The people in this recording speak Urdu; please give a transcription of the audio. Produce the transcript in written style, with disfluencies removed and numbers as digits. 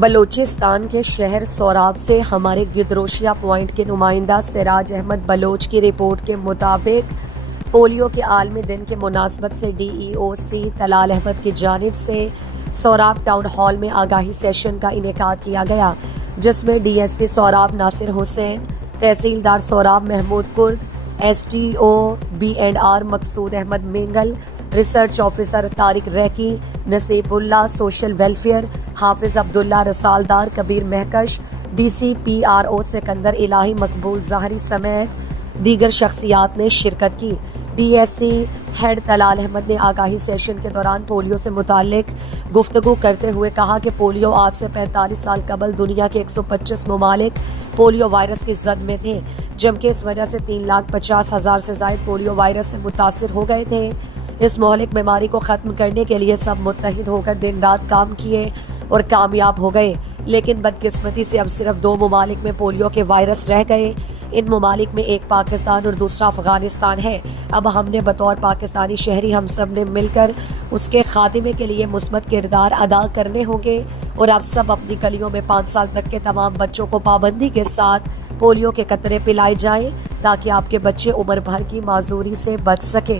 بلوچستان کے شہر سوراب سے ہمارے گدروشیا پوائنٹ کے نمائندہ سراج احمد بلوچ کی رپورٹ کے مطابق پولیو کے عالمی دن کے مناسبت سے ڈی ای او سی طلال احمد کی جانب سے سوراب ٹاؤن ہال میں آگاہی سیشن کا انعقاد کیا گیا، جس میں D S P Surab Nasir Hussain, تحصیلدار Surab Mahmood Kurd, S T O B and R Maqsood Ahmed Mengal, research officer Tariq Reki, Naseeb Ullah social welfare, Hafiz Abdullah Risaldar, Kabir Mehkash, D C P R O Sikandar Elahi, Maqbool Zahiri سمیت دیگر شخصیات نے شرکت کی۔ D S C head Talal Ahmed نے آگاہی سیشن کے دوران پولیو سے متعلق گفتگو کرتے ہوئے کہا کہ پولیو آج سے 45 سال قبل دنیا کے 125 ممالک پولیو وائرس کی زد میں تھے، جبکہ اس وجہ سے 3,50,000 سے زائد پولیو وائرس سے متاثر ہو گئے تھے۔ اس مہلک بیماری کو ختم کرنے کے لیے سب متحد ہو کر دن رات کام کیے اور کامیاب ہو گئے، لیکن بدقسمتی سے اب صرف 2 ممالک میں پولیو کے وائرس رہ گئے۔ ان ممالک میں ایک پاکستان اور دوسرا افغانستان ہے۔ اب ہم نے بطور پاکستانی شہری ہم سب نے مل کر اس کے خاتمے کے لیے مثبت کردار ادا کرنے ہوں گے، اور آپ سب اپنی گلیوں میں 5 سال تک کے تمام بچوں کو پابندی کے ساتھ پولیو کے قطرے پلائے جائیں، تاکہ آپ کے بچے عمر بھر کی معذوری سے بچ سکیں۔